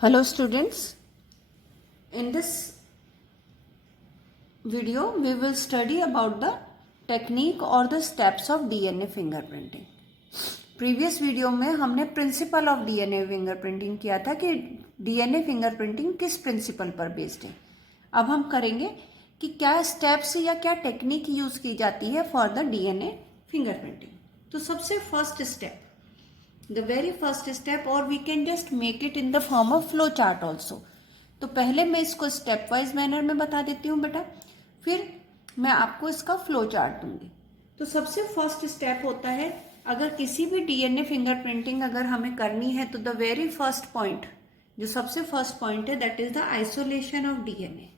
Hello students, in this video we will study about the technique or the steps of DNA fingerprinting. Previous video में हमने principle of DNA fingerprinting किया था कि DNA fingerprinting किस principal पर based है। अब हम करेंगे कि क्या स्टेप्स या क्या टेक्निक यूज की जाती है फॉर द डीएनए फिंगरप्रिंटिंग। तो सबसे first step, the very first step, और we can just make it in the form of flow chart also. तो पहले मैं इसको स्टेप वाइज मैनर में बता देती हूँ बेटा, फिर मैं आपको इसका फ्लो चार्ट दूंगी। तो सबसे फर्स्ट स्टेप होता है, अगर किसी भी डीएनए फिंगरप्रिंटिंग अगर हमें करनी है तो द वेरी फर्स्ट पॉइंट, जो सबसे फर्स्ट पॉइंट है, that is the isolation of DNA.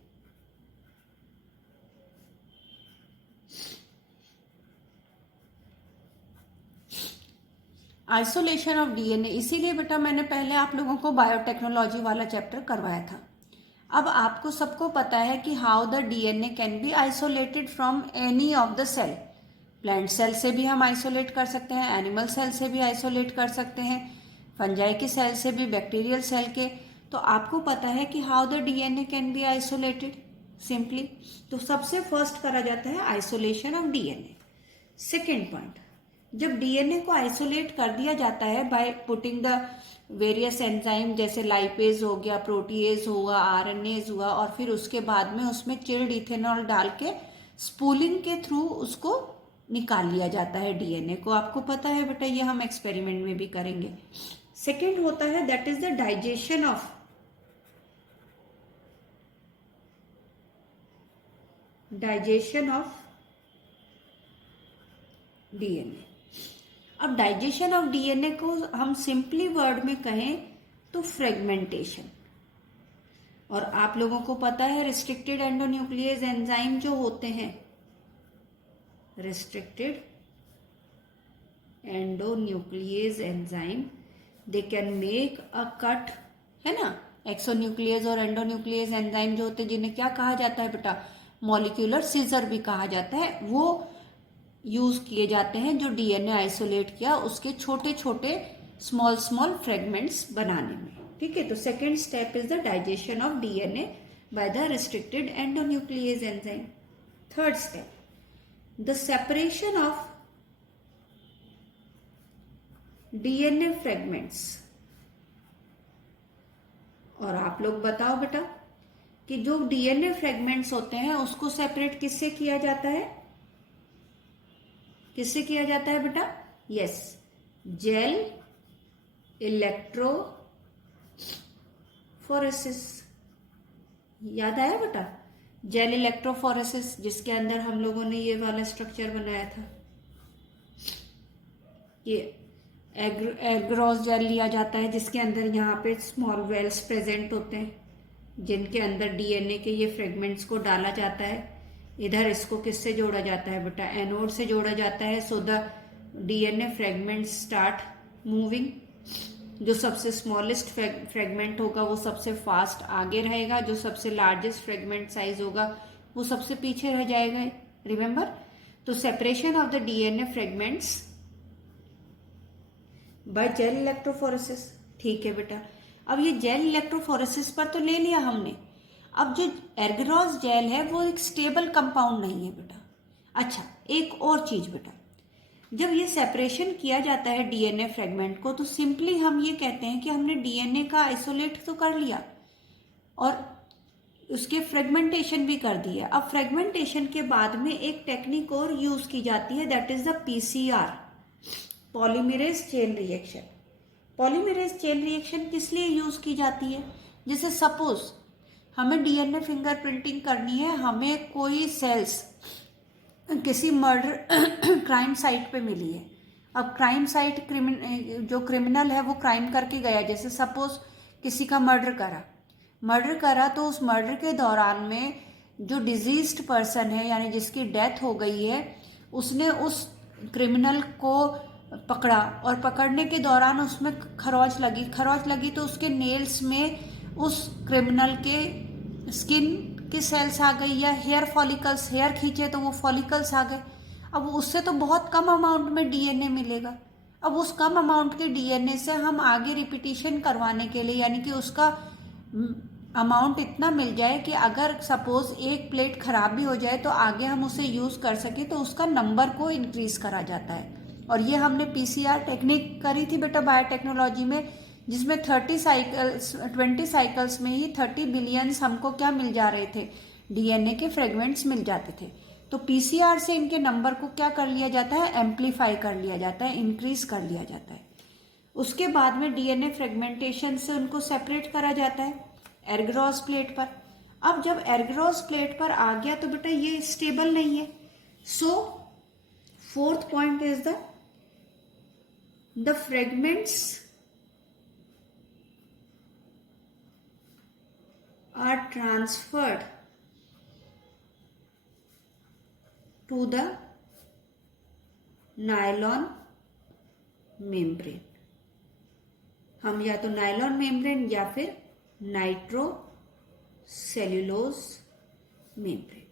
Isolation of DNA, इसीलिए बेटा मैंने पहले आप लोगों को बायोटेक्नोलॉजी वाला चैप्टर करवाया था। अब आपको सबको पता है कि how the DNA can be isolated from any of the cell. Plant cell से भी हम आइसोलेट कर सकते हैं, एनिमल सेल से भी आइसोलेट कर सकते हैं, फंजाई के सेल से भी, बैक्टीरियल सेल के। तो आपको पता है कि how the DNA can be isolated simply. तो सबसे फर्स्ट करा जाता है isolation of DNA. Second point, जब डीएनए को आइसोलेट कर दिया जाता है by putting the various enzyme, जैसे लाइपेज हो गया, प्रोटीएज हुआ, आरएनएज हुआ, और फिर उसके बाद में उसमें चिल्ड इथेनॉल डाल के स्पूलिंग के थ्रू उसको निकाल लिया जाता है डीएनए को। आपको पता है बेटा, ये हम एक्सपेरिमेंट में भी करेंगे। सेकेंड होता है that is the digestion of DNA. अब डाइजेशन ऑफ डीएनए को हम सिंपली वर्ड में कहें तो फ्रेगमेंटेशन। और आप लोगों को पता है रिस्ट्रिक्टेड एंडोन्यूक्लियस एंजाइम जो होते हैं, restricted endonuclease enzyme, they can make a cut, है ना। एक्सोन्यूक्लियस और एंडोन्यूक्लियस एंजाइम जो होते हैं, जिन्हें क्या कहा जाता है बेटा, मॉलिक्यूलर सीजर भी कहा जाता है, वो यूज किए जाते हैं जो डीएनए आइसोलेट किया उसके छोटे छोटे स्मॉल स्मॉल फ्रेगमेंट्स बनाने में। ठीक है, तो second step is the digestion of DNA by the restricted endonuclease enzyme. Third step, the separation of DNA fragments. और आप लोग बताओ बेटा कि जो डीएनए फ्रेगमेंट्स होते हैं उसको सेपरेट किससे किया जाता है, किससे किया जाता है बेटा? Yes, gel electrophoresis. याद आया बेटा? जेल इलेक्ट्रोफोरेसिस, जिसके अंदर हम लोगों ने ये वाला स्ट्रक्चर बनाया था। ये एग्रोस जेल लिया जाता है जिसके अंदर यहाँ पे स्मॉल वेल्स प्रेजेंट होते हैं, जिनके अंदर डीएनए के ये फ्रेगमेंट्स को डाला जाता है। इधर इसको किससे जोड़ा जाता है बेटा? एनोड से जोड़ा जाता है। So the DNA fragments start moving. जो सबसे स्मॉलेस्ट फ्रेगमेंट होगा वो सबसे फास्ट आगे रहेगा, जो सबसे लार्जेस्ट फ्रेगमेंट साइज होगा वो सबसे पीछे रह जाएगा। रिमेंबर, तो separation of the DNA fragments by gel electrophoresis. ठीक है बेटा, अब ये जेल इलेक्ट्रोफोरेसिस पर तो ले लिया हमने। अब जो एर्गेरोस जेल है वो एक स्टेबल कंपाउंड नहीं है बेटा। अच्छा, एक और चीज बेटा, जब ये सेपरेशन किया जाता है डीएनए फ्रेगमेंट को, तो सिंपली हम ये कहते हैं कि हमने डीएनए का आइसोलेट तो कर लिया और उसके फ्रेगमेंटेशन भी कर दी है। अब फ्रेगमेंटेशन के बाद में एक टेक्निक और यूज की जाती है, that is the PCR, polymerase chain reaction. Polymerase chain reaction किस लिए यूज की जाती है? जैसे सपोज हमें डीएनए फिंगरप्रिंटिंग करनी है, हमें कोई सेल्स किसी मर्डर क्राइम साइट पे मिली है। अब क्राइम साइट जो क्रिमिनल है वो क्राइम करके गया, जैसे सपोज किसी का मर्डर करा, तो उस मर्डर के दौरान में जो डिजीज्ड पर्सन है, यानी जिसकी डेथ हो गई है, उसने उस क्रिमिनल को पकड़ा और पकड़ने के दौरान उसमें खरोंच लगी तो उसके नेल्स में उस क्रिमिनल के स्किन की सेल्स आ गई, या हेयर फॉलिकल्स, हेयर खींचे तो वो फॉलिकल्स आ गए। अब उससे तो बहुत कम अमाउंट में डीएनए मिलेगा। अब उस कम अमाउंट के डीएनए से हम आगे रिपीटिशन करवाने के लिए, यानी कि उसका अमाउंट इतना मिल जाए कि अगर सपोज एक प्लेट खराब भी हो जाए तो आगे हम उसे यूज़ कर सके, तो उसका नंबर को इंक्रीज करा जाता है। और ये हमने पीसीआर टेक्निक करी थी बेटा बायोटेक्नोलॉजी में, जिसमें 20 साइकिल्स में ही 30 बिलियंस हमको क्या मिल जा रहे थे, डीएनए के फ्रेगमेंट्स मिल जाते थे। तो पीसीआर से इनके नंबर को क्या कर लिया जाता है, एम्पलीफाई कर लिया जाता है, इंक्रीज कर लिया जाता है। उसके बाद में डीएनए फ्रेगमेंटेशन से उनको सेपरेट करा जाता है एर्गरोस प्लेट पर। अब जब एर्गरोस प्लेट पर आ गया तो बेटा ये स्टेबल नहीं है। So fourth point is the fragments are transferred to the nylon membrane। हम या तो नायलॉन मेम्ब्रेन या फिर नाइट्रोसेल्यूलोज मेम्ब्रेन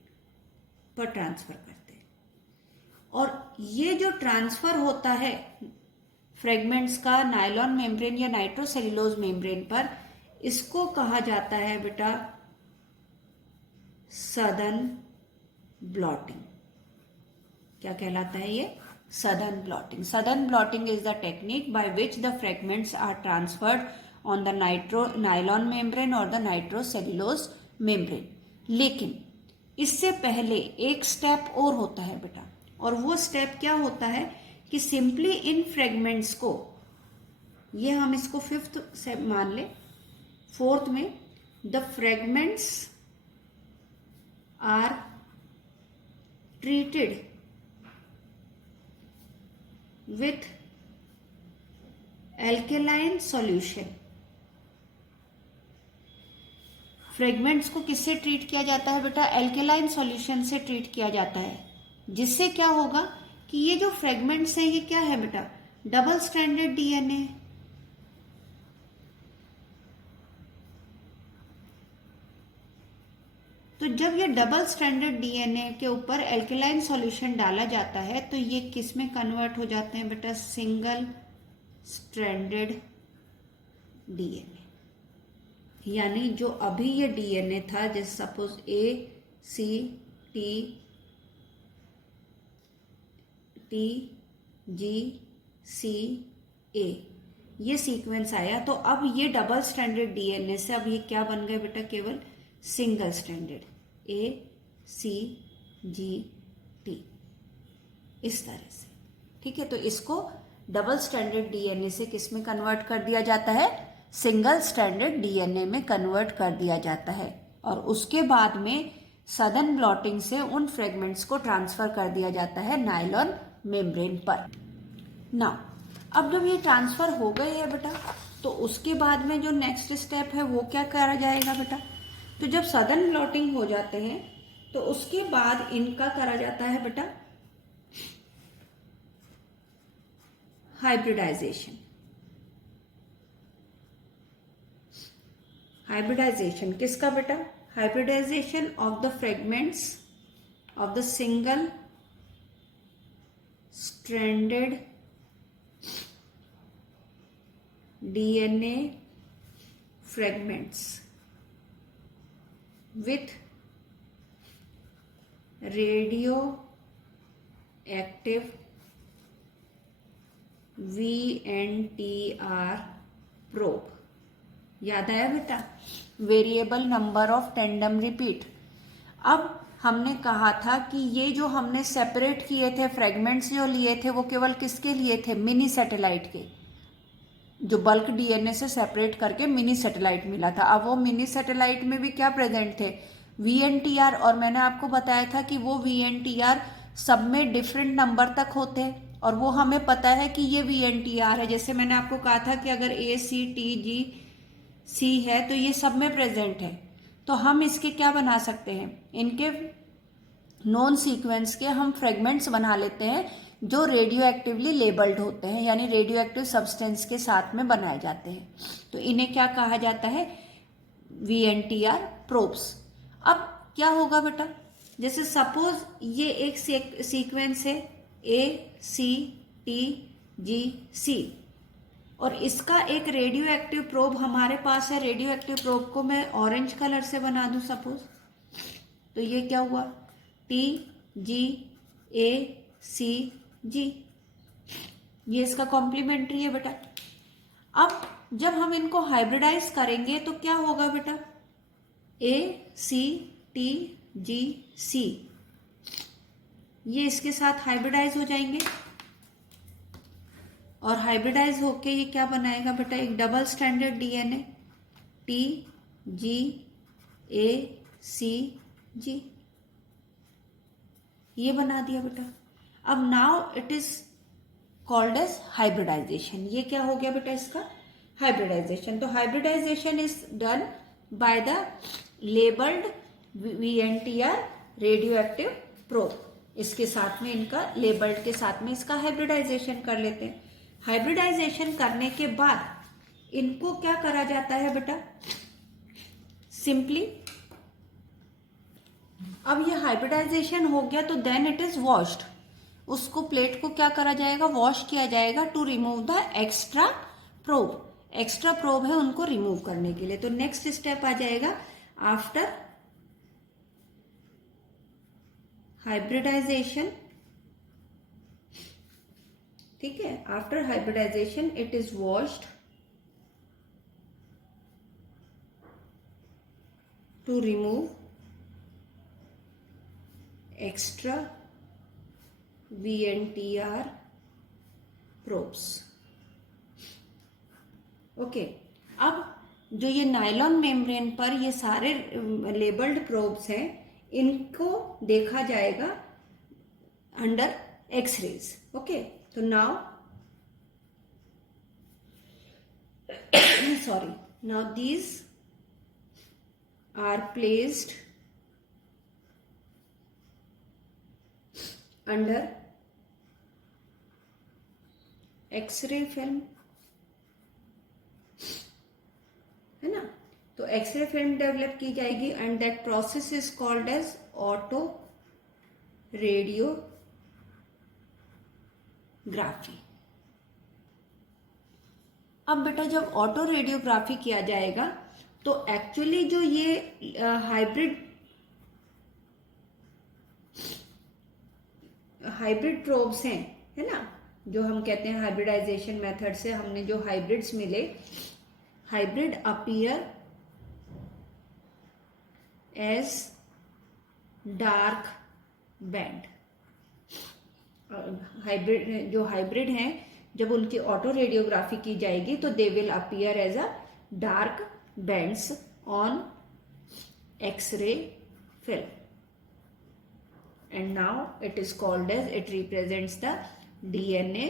पर ट्रांसफर करते हैं। और ये जो ट्रांसफर होता है फ्रेगमेंट्स का नायलॉन मेम्ब्रेन या नाइट्रोसेल्यूलोज मेम्ब्रेन पर, इसको कहा जाता है बेटा सदर्न ब्लॉटिंग। क्या कहलाता है ये, southern blotting. Southern blotting is the technique by which the fragments are transferred on the nylon membrane और द नाइट्रोसेल्यूलोज मेम्ब्रेन। लेकिन इससे पहले एक स्टेप और होता है बेटा, और वो स्टेप क्या होता है कि सिंपली इन फ्रेगमेंट्स को, ये हम इसको फिफ्थ से मान ले, फोर्थ में the fragments are treated with alkaline solution. Fragments को किससे ट्रीट किया जाता है बेटा, एल्केलाइन सॉल्यूशन से ट्रीट किया जाता है, जिससे क्या होगा कि ये जो फ्रेगमेंट्स हैं ये क्या है बेटा, डबल स्ट्रैंडेड डीएनए है। तो जब ये डबल स्ट्रैंडेड डीएनए के ऊपर एल्केलाइन सॉल्यूशन डाला जाता है तो ये किस में कन्वर्ट हो जाते हैं बेटा, सिंगल स्ट्रैंडेड डीएनए। यानी जो अभी ये डीएनए था, जैसे सपोज ACTTGCA ये सीक्वेंस आया, तो अब ये डबल स्ट्रैंडेड डीएनए से अब ये क्या बन गए बेटा, केवल सिंगल स्ट्रैंडेड ACGT, इस तरह से। ठीक है, तो इसको डबल स्ट्रैंडेड डीएनए से किस में कन्वर्ट कर दिया जाता है, सिंगल स्ट्रैंडेड डीएनए में कन्वर्ट कर दिया जाता है। और उसके बाद में सदर्न ब्लॉटिंग से उन फ्रेगमेंट्स को ट्रांसफर कर दिया जाता है नायलॉन मेम्ब्रेन पर। नाउ अब जब ये ट्रांसफर हो गए है बेटा, तो उसके बाद में जो नेक्स्ट स्टेप है वो क्या करा जाएगा बेटा, तो जब सदर्न ब्लॉटिंग हो जाते हैं तो उसके बाद इनका करा जाता है बेटा हाइब्रिडाइजेशन। हाइब्रिडाइजेशन किसका बेटा, hybridisation of the fragments of the single stranded DNA fragments with radioactive VNTR probe। याद आया बेटा, variable number of tandem repeat. अब हमने कहा था कि ये जो हमने सेपरेट किए थे फ्रेगमेंट्स जो लिए थे वो केवल किसके लिए थे, मिनी सैटेलाइट के, जो बल्क डीएनए से सेपरेट करके मिनी सैटेलाइट मिला था। अब वो मिनी सैटेलाइट में भी क्या प्रेजेंट थे, वीएनटीआर। और मैंने आपको बताया था कि वो वीएनटीआर सब में डिफरेंट नंबर तक होते हैं, और वो हमें पता है कि ये वीएनटीआर है। जैसे मैंने आपको कहा था कि अगर ACTGC है तो ये सब में प्रेजेंट है, तो हम इसके क्या बना सकते हैं, इनके नॉन सीक्वेंस के हम फ्रेगमेंट्स बना लेते हैं जो रेडियो एक्टिवली लेबल्ड होते हैं, यानी रेडियो एक्टिव सब्सटेंस के साथ में बनाए जाते हैं। तो इन्हें क्या कहा जाता है, VNTR प्रोब्स। अब क्या होगा बेटा, जैसे सपोज ये एक सीक्वेंस है ACTGC जी सी। और इसका एक रेडियो एक्टिव प्रोब हमारे पास है। रेडियो एक्टिव प्रोब को मैं ऑरेंज कलर से बना दूं सपोज, तो ये क्या हुआ, T G A C G, ये इसका कॉम्प्लीमेंट्री है बेटा। अब जब हम इनको हाइब्रिडाइज करेंगे तो क्या होगा बेटा, ए सी टी जी सी, ये इसके साथ हाइब्रिडाइज हो जाएंगे और हाइब्रिडाइज होके ये क्या बनाएगा बेटा, एक double standard DNA, T G A C G, ये बना दिया बेटा। अब now it is called as hybridization. ये क्या हो गया बेटा इसका, हाइब्रिडाइजेशन। तो hybridization is done by the labelled VNTR radio active probe. इसके साथ में इनका लेबल्ड के साथ में इसका हाइब्रिडाइजेशन कर लेते हैं। हाइब्रिडाइजेशन करने के बाद इनको क्या करा जाता है बेटा, सिंपली अब ये हाइब्रिडाइजेशन हो गया तो देन इट इज वॉश्ड। उसको प्लेट को क्या करा जाएगा, वॉश किया जाएगा to remove the extra probe. Extra probe है उनको रिमूव करने के लिए। तो नेक्स्ट स्टेप आ जाएगा आफ्टर हाइब्रिडाइजेशन, ठीक है, after hybridisation it is washed to remove extra VNTR probes. Okay, अब जो ये नायलॉन मेम्ब्रेन पर ये सारे लेबल्ड प्रोब्स हैं, इनको देखा जाएगा अंडर एक्सरेज। ओके, तो now sorry, now these are placed under X-ray film, है ना। तो एक्सरे फिल्म डेवलप की जाएगी and that process is called as autoradiography. अब बेटा जब ऑटो रेडियोग्राफी किया जाएगा तो एक्चुअली जो ये हाइब्रिड प्रोब्स हैं, है ना, जो हम कहते हैं हाइब्रिडाइजेशन मेथड से हमने जो हाइब्रिड्स मिले, hybrid appear as dark band. Hybrid जो हाइब्रिड हैं, जब उनकी ऑटो रेडियोग्राफी की जाएगी तो they will appear as a dark bands on X ray film, and now it is called as, it represents the DNA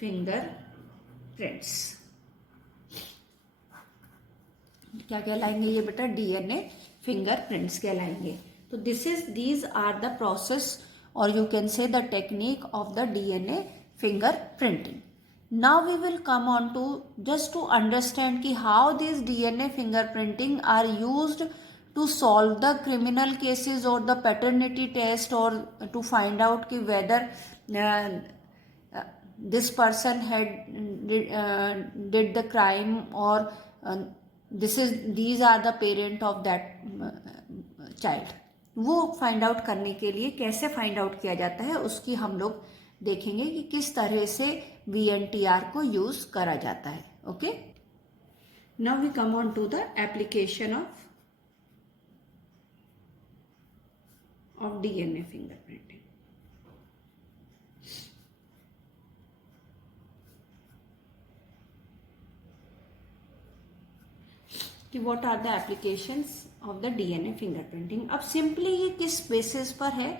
fingerprints। क्या कहलाएंगे ये बेटा, DNA fingerprints कहलाएंगे। तो these are the process or you can say the technique of the DNA fingerprinting। Now we will come on to just to understand कि how these DNA fingerprinting are used to solve the criminal cases or the paternity test or to find out कि whether this person did the crime or these are the parent of that child। वो find out करने के लिए कैसे find out किया जाता है उसकी हम लोग देखेंगे कि किस तरह से VNTR को यूज करा जाता है। Okay, now we come on to the application of DNA fingerprinting। कि what are the applications of the DNA fingerprinting। अब सिंपली ये किस बेसिस पर है,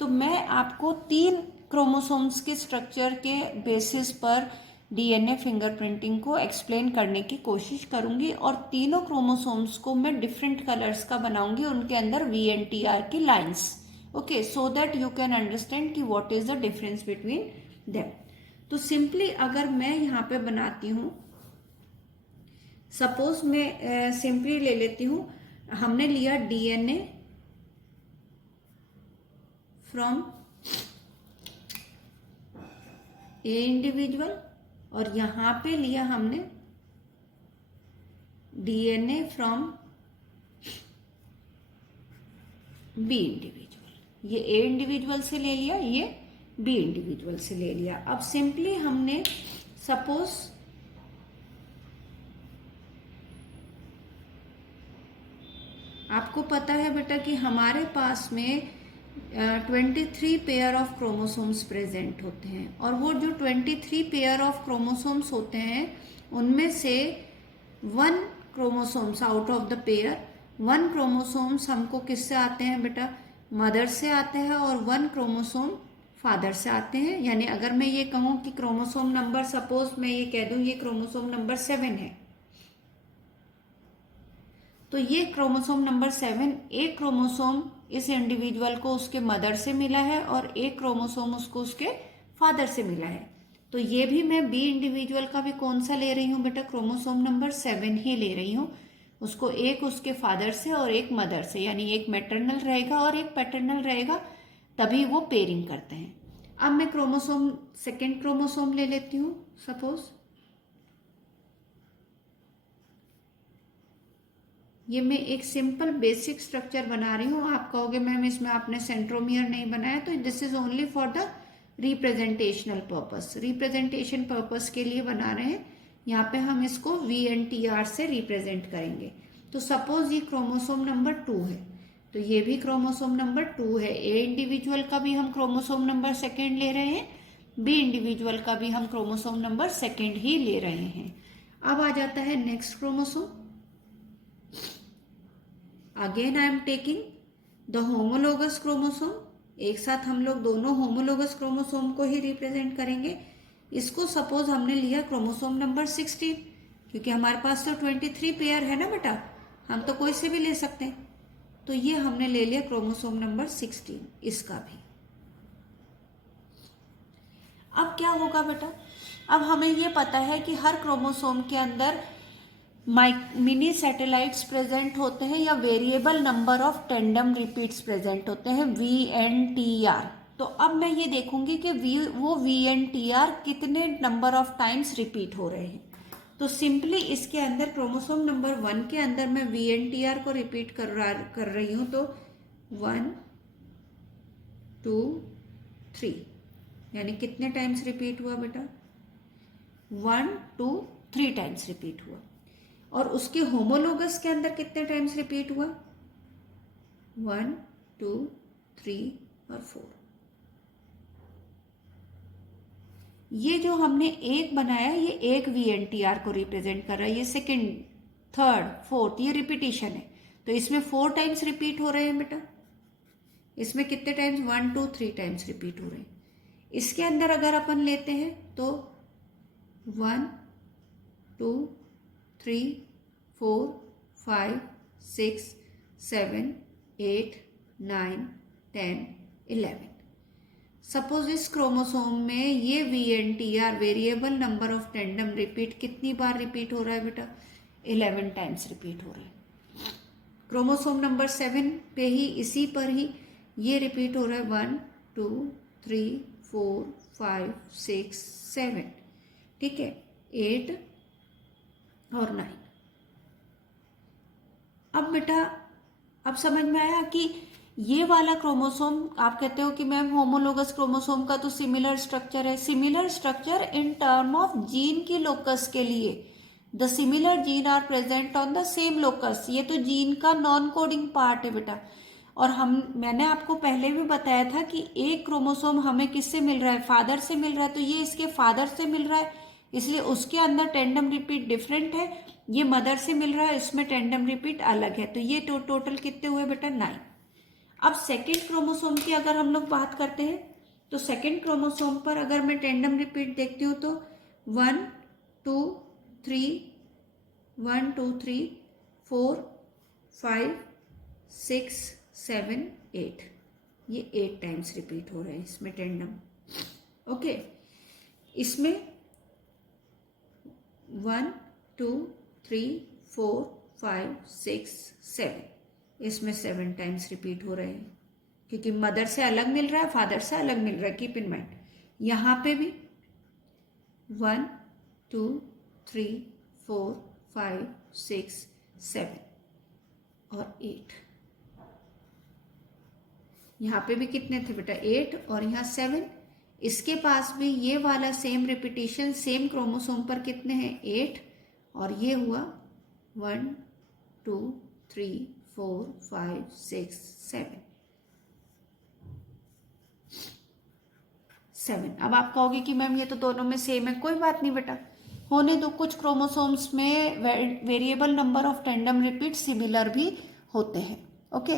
तो मैं आपको 3 क्रोमोसोम्स के स्ट्रक्चर के बेसिस पर DNA फिंगरप्रिंटिंग को एक्सप्लेन करने की कोशिश करूंगी और तीनों क्रोमोसोम्स को मैं डिफरेंट कलर्स का बनाऊंगी, उनके अंदर VNTR की lines. Okay, so that you can understand कि what is the difference between them. तो सिंपली अगर मैं यहाँ पे बनाती हूँ, सपोज मैं सिंपली ले लेती हूँ, हमने लिया DNA फ्रॉम ए इंडिविजुअल, और यहाँ पे लिया हमने डीएनए फ्रॉम बी इंडिविजुअल। ये ए इंडिविजुअल से ले लिया, ये बी इंडिविजुअल से ले लिया। अब सिंपली हमने सपोज आपको पता है बेटा कि हमारे पास में 23 पेयर ऑफ क्रोमोसोम्स प्रेजेंट होते हैं, और वो जो 23 पेयर ऑफ क्रोमोसोम्स होते हैं उनमें से 1 chromosomes out of the pair, 1 chromosomes हमको किससे आते हैं बेटा, मदर से आते हैं, और 1 क्रोमोसोम फादर से आते हैं। यानी अगर मैं ये कहूँ कि क्रोमोसोम नंबर, सपोज मैं ये कह दूँ ये क्रोमोसोम नंबर 7 है, तो ये क्रोमोसोम नंबर 7, एक क्रोमोसोम इस इंडिविजुअल को उसके मदर से मिला है और एक क्रोमोसोम उसको उसके फादर से मिला है। तो ये भी मैं बी इंडिविजुअल का भी कौन सा ले रही हूँ बेटा, क्रोमोसोम नंबर 7 ही ले रही हूँ। उसको एक उसके फादर से और एक मदर से, यानी एक मैटरनल रहेगा और एक पैटर्नल रहेगा, तभी वो पेयरिंग करते हैं। अब मैं क्रोमोसोम, सेकेंड क्रोमोसोम ले लेती हूँ। सपोज ये मैं एक सिंपल बेसिक स्ट्रक्चर बना रही हूँ। आप कहोगे मैम इसमें आपने सेंट्रोमियर नहीं बनाया, तो this is only for the representational purpose, representation purpose के लिए बना रहे हैं। यहाँ पे हम इसको VNTR से रिप्रेजेंट करेंगे। तो सपोज ये क्रोमोसोम नंबर 2 है, तो ये भी क्रोमोसोम नंबर 2 है। ए इंडिविजुअल का भी हम क्रोमोसोम नंबर 2 ले रहे हैं, बी इंडिविजुअल का भी हम क्रोमोसोम नंबर 2 ही ले रहे हैं। अब आ जाता है next chromosome. Again I am taking the homologous chromosome. एक साथ हम लोग दोनों होमोलोगस क्रोमोसोम को ही रिप्रेजेंट करेंगे। इसको सपोज हमने लिया क्रोमोसोम नंबर 16, क्योंकि हमारे पास तो 23 पेयर है ना बेटा, हम तो कोई से भी ले सकते हैं। तो ये हमने ले लिया क्रोमोसोम नंबर 16, इसका भी। अब क्या होगा बेटा, अब हमें ये पता है कि हर क्रोमोसोम के अंदर मिनी सैटेलाइट्स प्रेजेंट होते हैं, या variable number of tandem repeats present होते हैं, VNTR। तो अब मैं ये देखूंगी कि वो VNTR कितने नंबर ऑफ टाइम्स रिपीट हो रहे हैं। तो सिंपली इसके अंदर क्रोमोसोम नंबर 1 के अंदर मैं VNTR को रिपीट कर रही हूं, तो 1 2 3, यानी कितने टाइम्स रिपीट हुआ बेटा, 1 2 3 टाइम्स रिपीट हुआ। और उसके होमोलोगस के अंदर कितने टाइम्स रिपीट हुआ, 1 2 3 और 4। ये जो हमने एक बनाया, ये एक VNTR को रिप्रेजेंट कर रहा है। ये सेकंड, थर्ड, फोर्थ, ये रिपीटिशन है, तो इसमें 4 टाइम्स रिपीट हो रहे हैं बेटा। इसमें कितने टाइम्स, 1 2 3 टाइम्स रिपीट हो रहे हैं। इसके अंदर अगर अपन लेते हैं तो 1 2 3 4 5 6 7 8 9 10 11। सपोज इस क्रोमोसोम में ये VNTR, variable number of tandem repeat, कितनी बार रिपीट हो रहा है बेटा, 11 टाइम्स रिपीट हो रहा है। क्रोमोसोम नंबर 7 पे ही, इसी पर ही ये रिपीट हो रहा है, 1 2 3 4 5 6 7, ठीक है, 8 और 9। अब बेटा अब समझ में आया कि ये वाला क्रोमोसोम, आप कहते हो कि मैम होमोलोगस क्रोमोसोम का तो सिमिलर स्ट्रक्चर है। Similar structure in term of gene की लोकस के लिए, the similar gene are present on the same locus. ये तो जीन का नॉन कोडिंग पार्ट है बेटा। और मैंने आपको पहले भी बताया था कि एक क्रोमोसोम हमें किससे मिल रहा है, फादर से मिल रहा है, तो ये इसके फादर से मिल रहा है, इसलिए उसके अंदर टेंडम रिपीट डिफरेंट है। ये मदर से मिल रहा है, इसमें टेंडम रिपीट अलग है। तो ये टोटल कितने हुए बेटा, 9। अब सेकेंड क्रोमोसोम की अगर हम लोग बात करते हैं, तो सेकेंड क्रोमोसोम पर अगर मैं टेंडम रिपीट देखती हूँ तो 1 2 3 1 2 3 4 5 6 7 8, ये 8 टाइम्स रिपीट हो रहे हैं इसमें टेंडम। ओके, इसमें 1 2 3 4 5 6 7, इसमें 7 टाइम्स रिपीट हो रहे हैं, क्योंकि मदर से अलग मिल रहा है, फादर से अलग मिल रहा है। कीप इन माइंड, यहाँ पे भी 1 2 3 4 5 6 7 और 8। यहाँ पे भी कितने थे बेटा? 8 और यहाँ 7। इसके पास भी ये वाला सेम रिपीटिशन सेम क्रोमोसोम पर कितने हैं? 8 और ये हुआ 1 2 3 4 5 6 7। अब आप कहोगे कि मैम ये तो दोनों में सेम है। कोई बात नहीं बेटा, होने दो। कुछ क्रोमोसोम्स में variable number of tandem repeat similar भी होते हैं। Okay,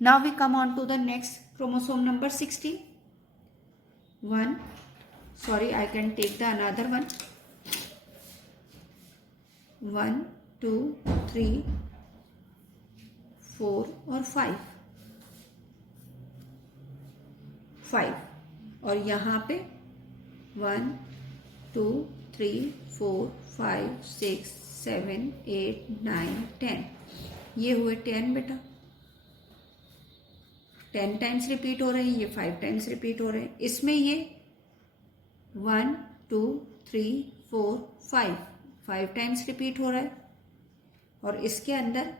now we come on to the next chromosome number 16. 1, sorry, I can take the another one. 1 2 3 4 और 5 और यहाँ पे 1 2 3 4 5 6 7 8 9 10। ये हुए 10 बेटा। 10 टाइम्स रिपीट हो रहे हैं, ये 5 टाइम्स रिपीट हो रहे हैं। इसमें ये 1 2 3 4 5 टाइम्स रिपीट हो रहा है और इसके अंदर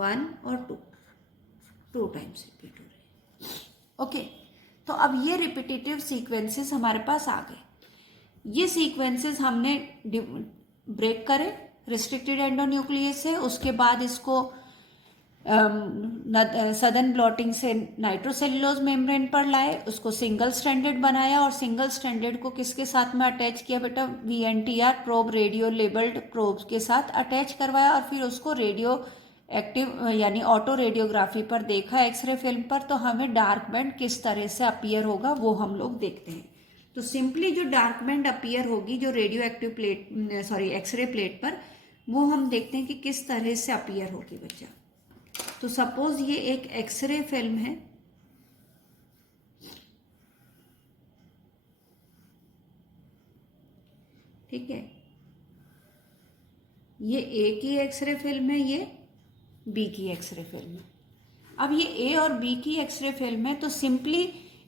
1 और 2 टाइम्स रिपीट हो रहे हैं। ओके, तो अब ये रिपीटेटिव सीक्वेंसेस हमारे पास आ गए। ये सीक्वेंसेस हमने ब्रेक करे रिस्ट्रिक्टेड एंडोन्यूक्लियस से, उसके बाद इसको सदर्न ब्लॉटिंग से नाइट्रोसेल्युलोज मेम्ब्रेन पर लाए, उसको सिंगल स्ट्रैंडेड बनाया और सिंगल स्ट्रैंडेड को किसके साथ में अटैच किया बेटा? VNTR probe, radio labelled probe के साथ अटैच करवाया और फिर उसको रेडियो एक्टिव यानी ऑटो रेडियोग्राफी पर देखा एक्सरे फिल्म पर, तो हमें डार्क बैंड किस तरह से अपीयर होगा वो हम लोग देखते हैं। तो सिंपली जो डार्क बैंड अपीयर होगी जो रेडियो एक्टिव एक्सरे प्लेट पर, वो हम देखते हैं कि किस तरह से अपीयर होगी बच्चा। तो सपोज ये एक एक्सरे फिल्म है, ठीक है, ये ए की एक्सरे फिल्म है, ये बी की एक्सरे फिल्म है। अब ये ए और बी की एक्सरे फिल्म है, तो सिंपली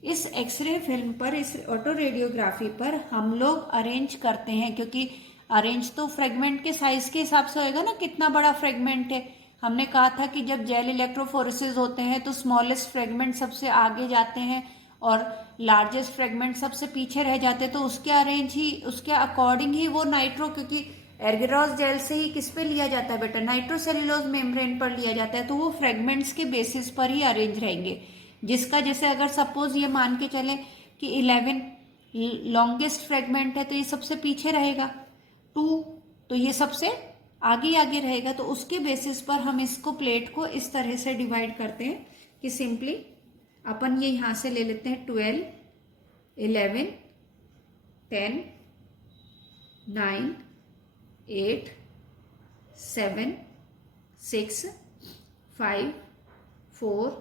इस एक्सरे फिल्म पर, इस ऑटो रेडियोग्राफी पर हम लोग अरेंज करते हैं, क्योंकि अरेंज तो फ्रेगमेंट के साइज के हिसाब से होएगा ना, कितना बड़ा फ्रेगमेंट है। हमने कहा था कि जब जेल इलेक्ट्रोफोरेसिस होते हैं तो स्मॉलेस्ट फ्रेगमेंट सबसे आगे जाते हैं और लार्जेस्ट फ्रेगमेंट सबसे पीछे रह जाते हैं। तो उसके अकॉर्डिंग ही वो नाइट्रो, क्योंकि एर्गेरोस जेल से ही किस पे लिया जाता है बेटा? नाइट्रोसेल्युलोज मेम्ब्रेन पर लिया जाता है, तो वो फ्रेगमेंट्स के बेसिस पर ही अरेंज रहेंगे। जिसका जैसे अगर सपोज ये मान के चले कि 11 लॉन्गेस्ट फ्रेगमेंट है तो ये सबसे पीछे रहेगा, 2 तो ये सबसे आगे आगे रहेगा। तो उसके बेसिस पर हम इसको प्लेट को इस तरह से डिवाइड करते हैं कि सिंपली अपन ये यहाँ से ले लेते हैं 12 11 10 9 8 7 6 5 4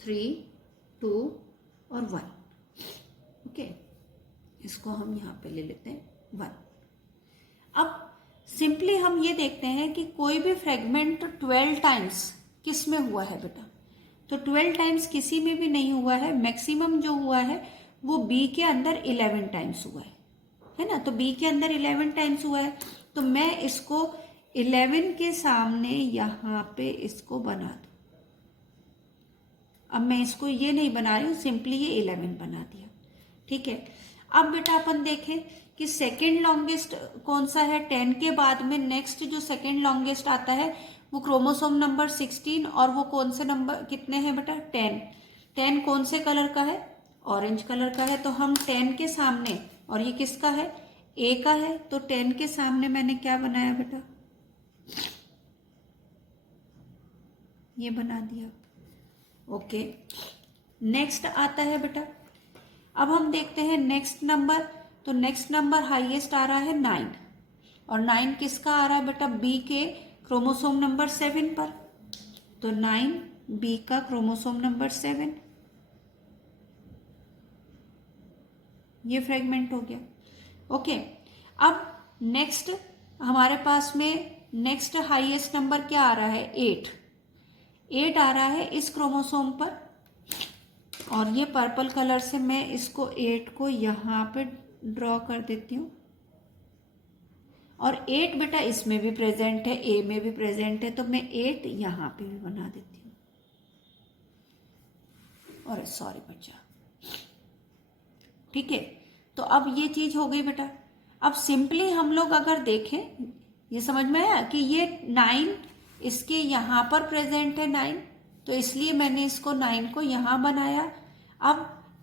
3 2 और 1। ओके, इसको हम यहाँ पे ले लेते हैं 1। अब सिंपली हम ये देखते हैं कि कोई भी फ्रेगमेंट 12 टाइम्स किस में हुआ है बेटा? तो 12 टाइम्स किसी में भी नहीं हुआ है। मैक्सिमम जो हुआ है वो बी के अंदर 11 टाइम्स हुआ है ना? तो बी के अंदर 11 टाइम्स हुआ है, तो मैं इसको 11 के सामने यहाँ पे इसको बना दूं। अब मैं इसको ये नहीं बना रही हूँ, सिंपली ये 11 बना दिया, ठीक है। अब बेटा अपन देखें कि सेकेंड लॉन्गेस्ट कौन सा है? 10 के बाद में नेक्स्ट जो सेकेंड लॉन्गेस्ट आता है वो क्रोमोसोम नंबर 16, और वो कौन से नंबर कितने हैं बेटा? 10 कौन से कलर का है? ऑरेंज कलर का है। तो हम 10 के सामने, और ये किसका है? ए का है, तो 10 के सामने मैंने क्या बनाया बेटा? ये बना दिया। ओके, नेक्स्ट आता है बेटा, अब हम देखते हैं नेक्स्ट नंबर। तो नेक्स्ट नंबर हाईएस्ट आ रहा है 9, और 9 किसका आ रहा है बेटा? बी के क्रोमोसोम नंबर 7 पर। तो 9 बी का क्रोमोसोम नंबर 7, ये फ्रेगमेंट हो गया। ओके, अब नेक्स्ट हमारे पास में नेक्स्ट हाईएस्ट नंबर क्या आ रहा है? 8 आ रहा है इस क्रोमोसोम पर, और ये पर्पल कलर से मैं इसको 8 को यहाँ पे ड्रॉ कर देती हूँ। और 8 बेटा इसमें भी प्रेजेंट है, ए में भी प्रेजेंट है, तो मैं 8 यहाँ पे भी बना देती हूँ। और सॉरी बच्चा, ठीक है। तो अब ये चीज हो गई बेटा। अब सिंपली हम लोग अगर देखें, ये समझ में आया कि ये 9 इसके यहाँ पर प्रेजेंट है 9, तो इसलिए मैंने इसको 9 को यहाँ बनाया। अब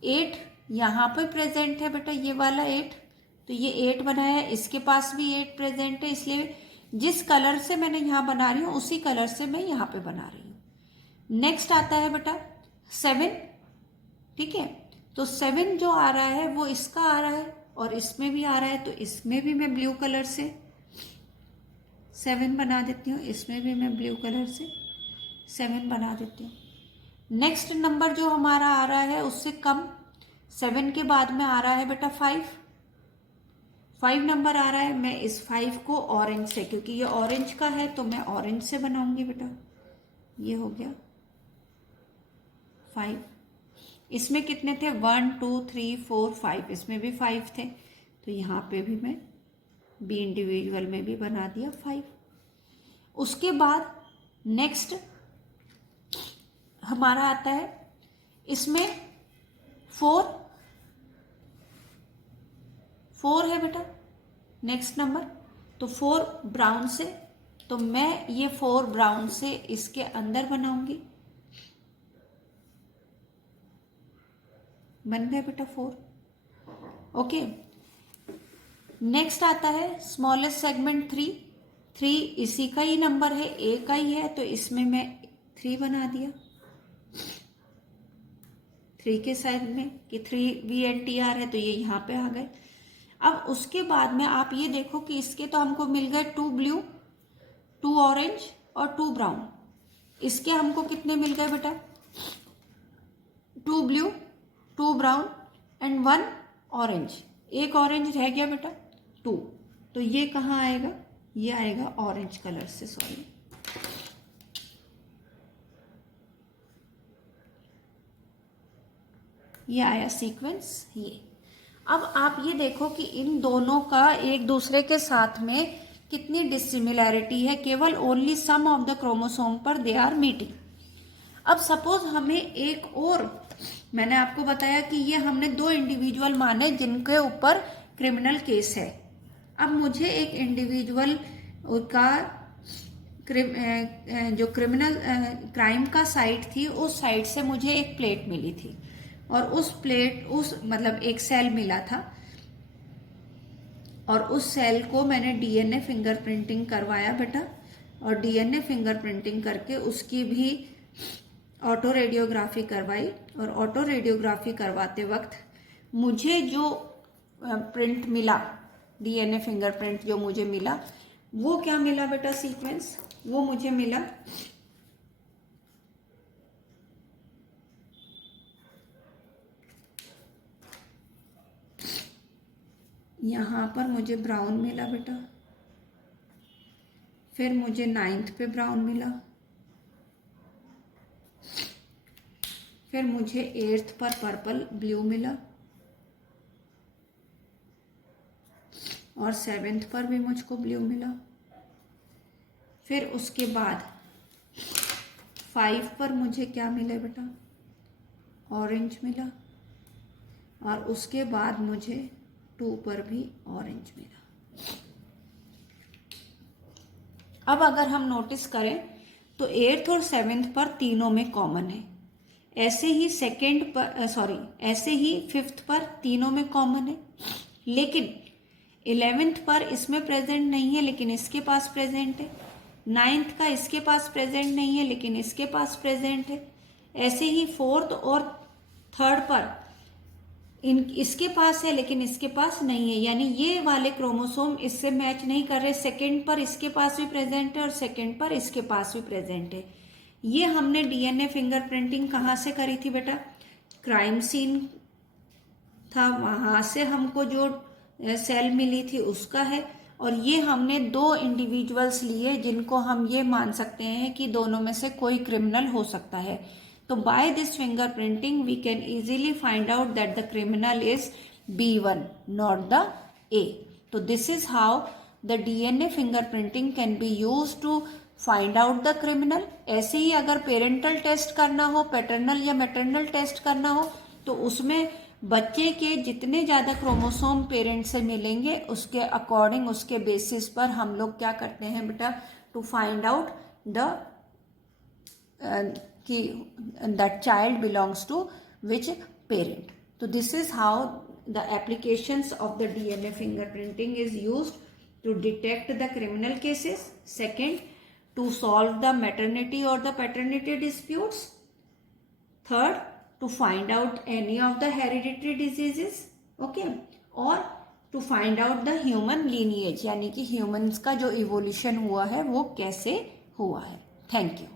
8 यहाँ पर प्रेजेंट है बेटा, ये वाला 8, तो ये 8 बनाया, इसके पास भी 8 प्रेजेंट है, इसलिए जिस कलर से मैंने यहाँ बना रही हूँ उसी कलर से मैं यहाँ पे बना रही हूँ। नेक्स्ट आता है बेटा 7, ठीक है। तो 7 जो आ रहा है वो इसका आ रहा है और इसमें भी आ रहा है, तो इसमें भी मैं ब्लू कलर से 7 बना देती हूँ, इसमें भी मैं ब्लू कलर से 7 बना देती हूँ। नेक्स्ट नंबर जो हमारा आ रहा है उससे कम, 7 के बाद में आ रहा है बेटा 5 नंबर आ रहा है। मैं इस 5 को ऑरेंज से, क्योंकि ये ऑरेंज का है तो मैं ऑरेंज से बनाऊंगी बेटा। ये हो गया 5। इसमें कितने थे, 1 2 3 4 5, इसमें भी 5 थे, तो यहाँ पे भी मैं बी इंडिविजुअल में भी बना दिया 5। उसके बाद नेक्स्ट हमारा आता है इसमें 4 है बेटा नेक्स्ट नंबर, तो 4 ब्राउन से, तो मैं ये 4 ब्राउन से इसके अंदर बनाऊंगी। बन गया बेटा 4। ओके, नेक्स्ट आता है स्मॉलेस्ट सेगमेंट 3 इसी का ही नंबर है, ए का ही है, तो इसमें मैं 3 बना दिया 3 के साइड में, कि 3VNTR है तो ये यहाँ पे आ गए। अब उसके बाद में आप ये देखो कि इसके तो हमको मिल गए 2 ब्लू 2 ऑरेंज और 2 ब्राउन। इसके हमको कितने मिल गए बेटा, 2 ब्लू 2 ब्राउन एंड 1 ऑरेंज। एक ऑरेंज रह गया बेटा 2, तो ये कहाँ आएगा, ये आएगा ऑरेंज कलर से, सॉरी ये आया सीक्वेंस ये। अब आप ये देखो कि इन दोनों का एक दूसरे के साथ में कितनी डिसिमिलैरिटी है, केवल only some of the chromosome पर दे आर मीटिंग। अब सपोज हमें एक और, मैंने आपको बताया कि ये हमने 2 इंडिविजुअल माने जिनके ऊपर क्रिमिनल केस है। अब मुझे एक इंडिविजुअल का जो क्रिमिनल क्राइम का साइट थी, उस साइट से मुझे एक प्लेट मिली थी, और उस मतलब एक सेल मिला था, और उस सेल को मैंने डीएनए फिंगरप्रिंटिंग करवाया बेटा, और डीएनए फिंगरप्रिंटिंग करके उसकी भी ऑटो रेडियोग्राफी करवाई। और ऑटो रेडियोग्राफी करवाते वक्त मुझे जो प्रिंट मिला, डीएनए फिंगरप्रिंट जो मुझे मिला, वो क्या मिला बेटा सीक्वेंस, वो मुझे मिला यहाँ पर मुझे ब्राउन मिला बेटा, फिर मुझे 9th पे ब्राउन मिला, फिर मुझे 8th पर पर्पल ब्लू मिला, और 7th पर भी मुझको ब्लू मिला। फिर उसके बाद 5 पर मुझे क्या मिला बेटा, ऑरेंज मिला, और उसके बाद मुझे 2 पर भी ऑरेंज मिला। अब अगर हम नोटिस करें तो 8th और 7th पर तीनों में कॉमन है, ऐसे ही 5th पर तीनों में कॉमन है, लेकिन 11th पर इसमें प्रेजेंट नहीं है लेकिन इसके पास प्रेजेंट है, 9th का इसके पास प्रेजेंट नहीं है लेकिन इसके पास प्रेजेंट है, ऐसे ही 4th और 3rd पर इसके पास है लेकिन इसके पास नहीं है, यानी ये वाले क्रोमोसोम इससे मैच नहीं कर रहे। 2nd पर इसके पास भी प्रेजेंट है और 2nd पर इसके पास भी प्रेजेंट है। ये हमने डीएनए फिंगरप्रिंटिंग कहाँ से करी थी बेटा, क्राइम सीन था, वहां से हमको जो सेल मिली थी उसका है, और ये हमने 2 इंडिविजुअल्स लिए जिनको हम ये मान सकते हैं कि दोनों में से कोई क्रिमिनल हो सकता है। तो by this fingerprinting we can easily find out that the criminal is B1 not the A. तो this is how the DNA fingerprinting can be used to find out the criminal. ऐसे ही अगर parental test करना हो, paternal या maternal test करना हो, तो उसमें बच्चे के जितने ज़्यादा क्रोमोसोम पेरेंट्स से मिलेंगे उसके अकॉर्डिंग, उसके बेसिस पर हम लोग क्या करते हैं बेटा, टू फाइंड आउट द कि that child belongs to which parent. तो this is how the applications of the DNA fingerprinting is used to detect the criminal cases. Second, to solve the maternity or the paternity disputes. Third, to find out any of the hereditary diseases. Okay, or to find out the human lineage, यानी कि humans का जो evolution हुआ है वो कैसे हुआ है. Thank you.